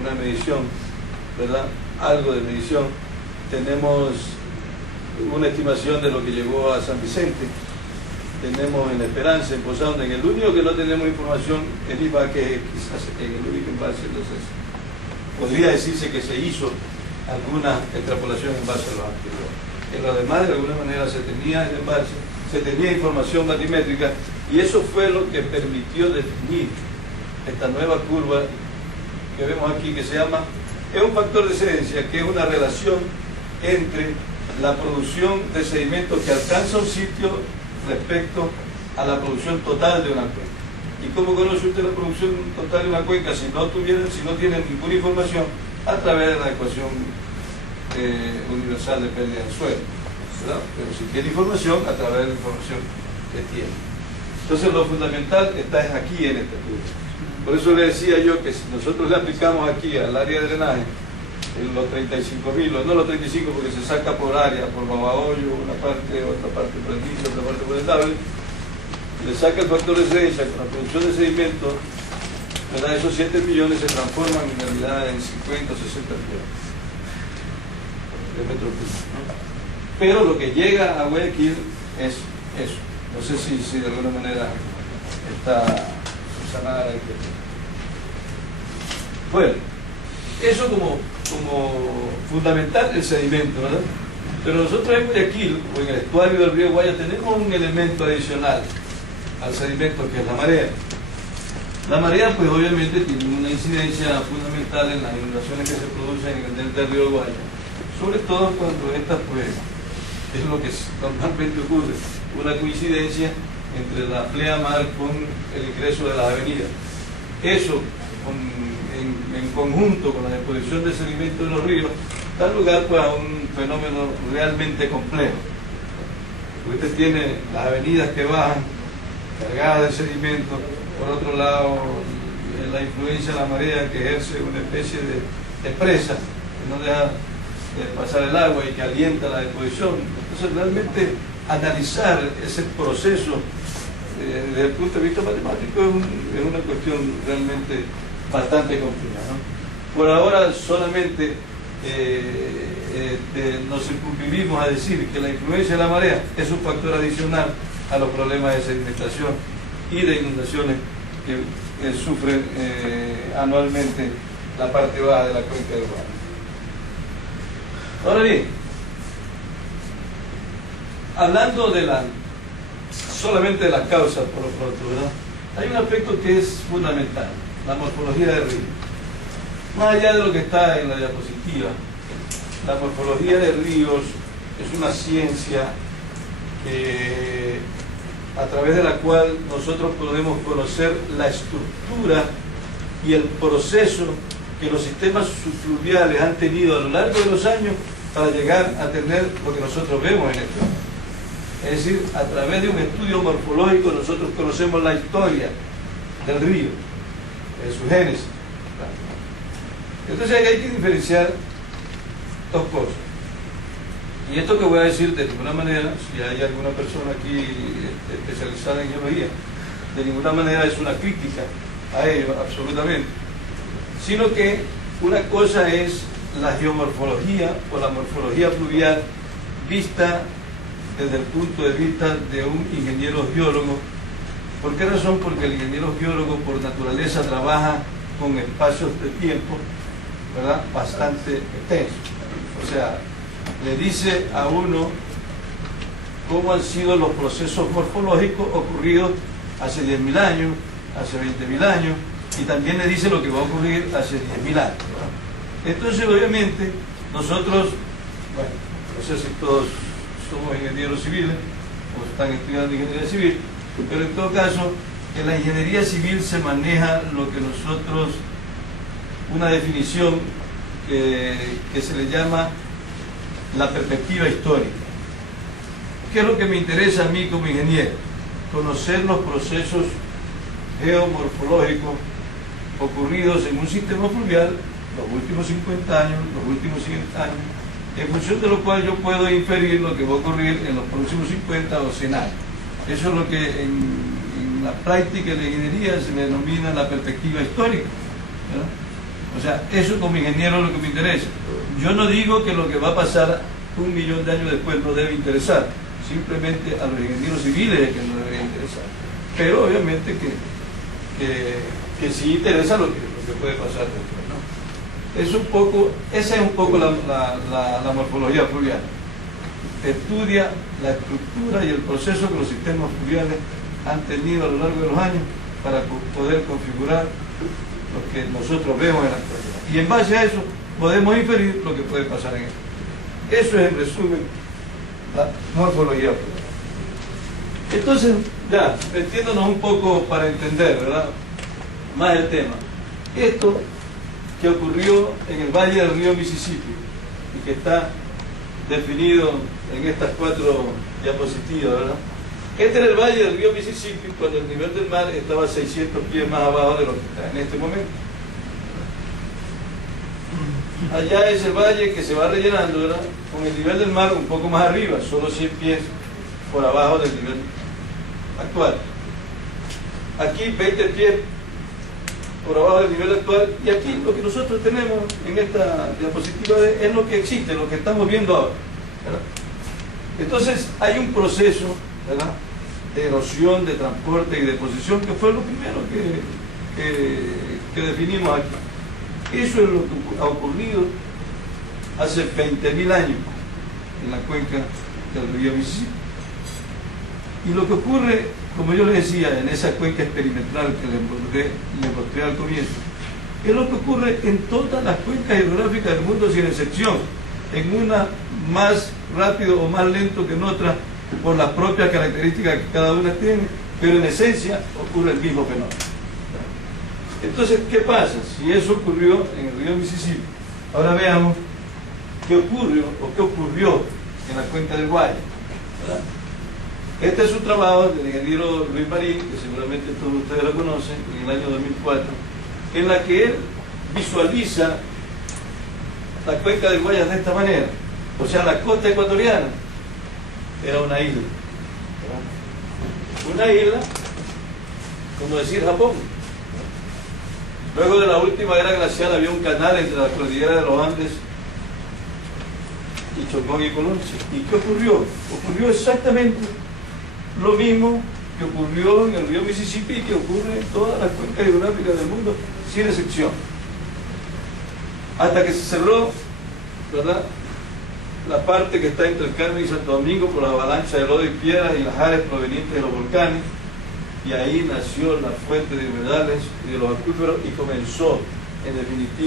una medición, ¿verdad? Algo de medición. Tenemos una estimación de lo que llegó a San Vicente. Tenemos en Esperanza, en Posada, en el único que no tenemos información es IVA, que quizás en el único embalse. Entonces, podría decirse que se hizo alguna extrapolación en base a los anteriores. En lo demás, de alguna manera, se tenía el embalse, se tenía información batimétrica, y eso fue lo que permitió definir esta nueva curva que vemos aquí, que se llama, es un factor de excedencia, que es una relación entre la producción de sedimentos que alcanza un sitio respecto a la producción total de una cuenca. ¿Y cómo conoce usted la producción total de una cuenca si no tiene ninguna información? A través de la ecuación universal de pérdida del suelo, ¿verdad? Pero si tiene información, a través de la información que tiene. Entonces lo fundamental está aquí en este curso. Por eso le decía yo que si nosotros le aplicamos aquí al área de drenaje los 35.000, no los 35 porque se saca por área, por babahoyo, una parte, otra parte por el piso, otra parte por el tablet, le saca el factor de excedencia con la producción de sedimentos, ¿verdad? Esos 7 millones se transforman en realidad en 50 o 60 millones de metros cúbicos, ¿no? Pero lo que llega a Guayaquil es eso. No sé si de alguna manera está subsanada la inquietud. Bueno, eso como fundamental el sedimento, ¿verdad? Pero nosotros en Guayaquil, o en el estuario del río Guaya, tenemos un elemento adicional al sedimento, que es la marea. La marea, pues obviamente tiene una incidencia fundamental en las inundaciones que se producen en el delta del río Guaya, sobre todo cuando estas, pues, es lo que normalmente ocurre, una coincidencia entre la pleamar con el ingreso de las avenidas. Eso, en conjunto con la deposición de sedimentos de los ríos, da lugar, pues, a un fenómeno realmente complejo. Usted tiene las avenidas que bajan cargadas de sedimentos, por otro lado la influencia de la marea, que ejerce una especie de presa que no deja pasar el agua y que alienta la deposición. Entonces realmente analizar ese proceso desde el punto de vista matemático es una cuestión realmente bastante complicada, ¿no? Por ahora solamente nos circunscribimos a decir que la influencia de la marea es un factor adicional a los problemas de sedimentación y de inundaciones que sufren anualmente la parte baja de la cuenca del Guaya. Ahora bien, hablando solamente de las causas por lo pronto, ¿verdad? Hay un aspecto que es fundamental, la morfología del río. Más allá de lo que está en la diapositiva, la morfología de ríos es una ciencia a través de la cual nosotros podemos conocer la estructura y el proceso que los sistemas subfluviales han tenido a lo largo de los años para llegar a tener lo que nosotros vemos en esto. Es decir, a través de un estudio morfológico nosotros conocemos la historia del río, de su génesis. Entonces hay que diferenciar dos cosas. Y esto que voy a decir, de ninguna manera, si hay alguna persona aquí especializada en geología, de ninguna manera es una crítica a ello, absolutamente. Sino que una cosa es la geomorfología o la morfología fluvial vista desde el punto de vista de un ingeniero geólogo. ¿Por qué razón? Porque el ingeniero geólogo por naturaleza trabaja con espacios de tiempo, ¿verdad?, bastante extensos. O sea, le dice a uno cómo han sido los procesos morfológicos ocurridos hace 10.000 años, hace 20.000 años, y también le dice lo que va a ocurrir hace 10.000 años, ¿verdad? Entonces, obviamente, nosotros, bueno, no sé si todos somos ingenieros civiles o están estudiando ingeniería civil, pero en todo caso, en la ingeniería civil se maneja lo que nosotros, una definición que se le llama la perspectiva histórica. ¿Qué es lo que me interesa a mí como ingeniero? Conocer los procesos geomorfológicos ocurridos en un sistema fluvial los últimos 50 años, los últimos 100 años, en función de lo cual yo puedo inferir lo que va a ocurrir en los próximos 50 o 100 años. Eso es lo que en la práctica de la ingeniería se le denomina la perspectiva histórica, ¿verdad? O O sea, eso como ingeniero es lo que me interesa. Yo no digo que lo que va a pasar 1 millón de años después no debe interesar, simplemente a los ingenieros civiles es que no debería interesar. Pero obviamente que sí interesa lo que puede pasar después, ¿no? Esa es un poco la morfología fluvial. Estudia la estructura y el proceso que los sistemas fluviales han tenido a lo largo de los años para poder configurar lo que nosotros vemos en la actualidad. Y en base a eso podemos inferir lo que puede pasar en esto. Eso es en resumen la morfología fluvial. Entonces, ya, metiéndonos un poco para entender, ¿verdad?, más el tema. Esto que ocurrió en el valle del río Mississippi y que está definido en estas 4 diapositivas, ¿verdad? Este era el valle del río Mississippi cuando el nivel del mar estaba 600 pies más abajo de lo que está en este momento. Allá es el valle que se va rellenando, ¿verdad?, con el nivel del mar un poco más arriba, solo 100 pies por abajo del nivel actual. Aquí 20 pies por abajo del nivel actual, y aquí lo que nosotros tenemos en esta diapositiva es lo que existe, lo que estamos viendo ahora, ¿verdad? Entonces hay un proceso, ¿verdad?, de erosión, de transporte y de deposición, que fue lo primero que definimos aquí. Eso es lo que ha ocurrido hace 20.000 años en la cuenca del río Mississippi. Y lo que ocurre, como yo les decía, en esa cuenca experimental que les mostré al comienzo, es lo que ocurre en todas las cuencas hidrográficas del mundo sin excepción, en una más rápido o más lento que en otra, por las propias características que cada una tiene, pero en esencia ocurre el mismo fenómeno. Entonces, ¿qué pasa? Si eso ocurrió en el río Mississippi, ahora veamos qué ocurrió o qué ocurrió en la cuenca del Guaya, ¿verdad? Este es un trabajo del ingeniero Luis Marín, que seguramente todos ustedes lo conocen, en el año 2004, en la que él visualiza la cuenca del Guayas de esta manera. O sea, la costa ecuatoriana era una isla, ¿verdad? Una isla, como decir Japón. Luego de la última era glacial había un canal entre la cordillera de los Andes y Chocón y Colón. ¿Y qué ocurrió? Ocurrió exactamente lo mismo que ocurrió en el río Mississippi y que ocurre en todas las cuencas hidrográficas del mundo, sin excepción. Hasta que se cerró, ¿verdad?, la parte que está entre el Carmen y Santo Domingo por la avalancha de lodo y piedras y las áreas provenientes de los volcanes, y ahí nació la fuente de humedales y de los acuíferos y comenzó, en definitiva,